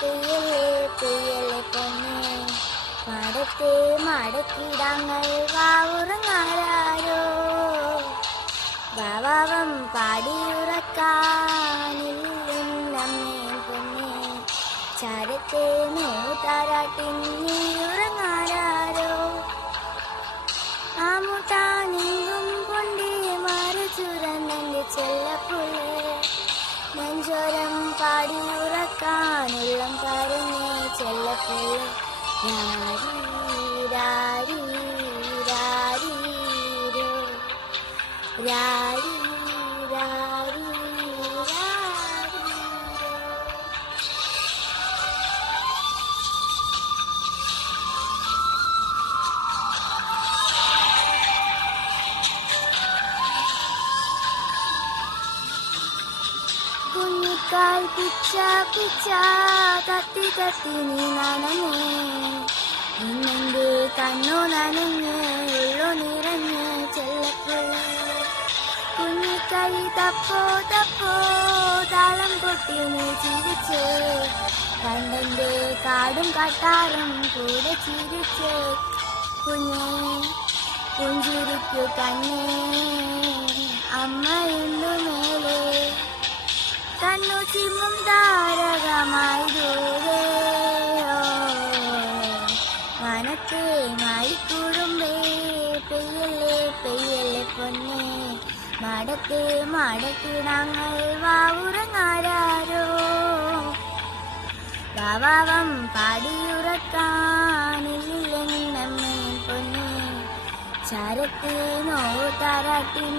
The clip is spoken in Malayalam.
പെയ്യല്ലേ പെയ്യല്ലേ പൊന്നെ മടത്തെ മടക്കിടങ്ങൾ വാവുറങ്ങാരോ വാവാവം പാടിയുറക്കാനില്ലമ്മേ പൊന്നെ ചരത്തെ മൂത്താരാട്ടിൻ നീയുറങ്ങാരോ ആമുട്ടാനെങ്കും കൊണ്ടേ മറുചുരന്നെൻ്റെ ചെല്ലപ്പുള്ളേ നെഞ്ചോരം പാടിയുറക്കാനുള്ളം കരഞ്ഞേ ചെല്ലപ്പുള്ളേ രാരി രാരി രാരീരോ രാരി രാരി കുഞ്ഞിക്കാൽ പിച്ച പിച്ച തത്തി തത്തി നീ നനഞ്ഞേ ഇന്നെൻ്റെ കണ്ണു നനഞ്ഞ് ഉള്ളു നിറഞ്ഞ് ചെല്ലപ്പുള്ളേ കുഞ്ഞിക്കൈ തപ്പോ തപ്പോ താളം കൊട്ടി നീ ചിരിച്ചേ കണ്ടെൻ്റെ കാടും കട്ടാറും കൂടെ ചിരിച്ചേ കുഞ്ഞേ പുഞ്ചിരിക്കു കണ്ണേ അമ്മയുണ്ടു മേലെ കണ്ണു ചിമ്മും താരകമായി ദൂരെ മനത്തെ മായിക്കൂടുമ്പേ പെയ്യല്ലേ പെയ്യല്ലേ പൊന്നെ മടത്തെ മടക്കിടങ്ങൾ വാവുറങ്ങാരോ വാവാവം പാടിയുറക്കാനില്ലമ്മേ പൊന്നെ ചരത്തെ നോ താരാട്ടിൻ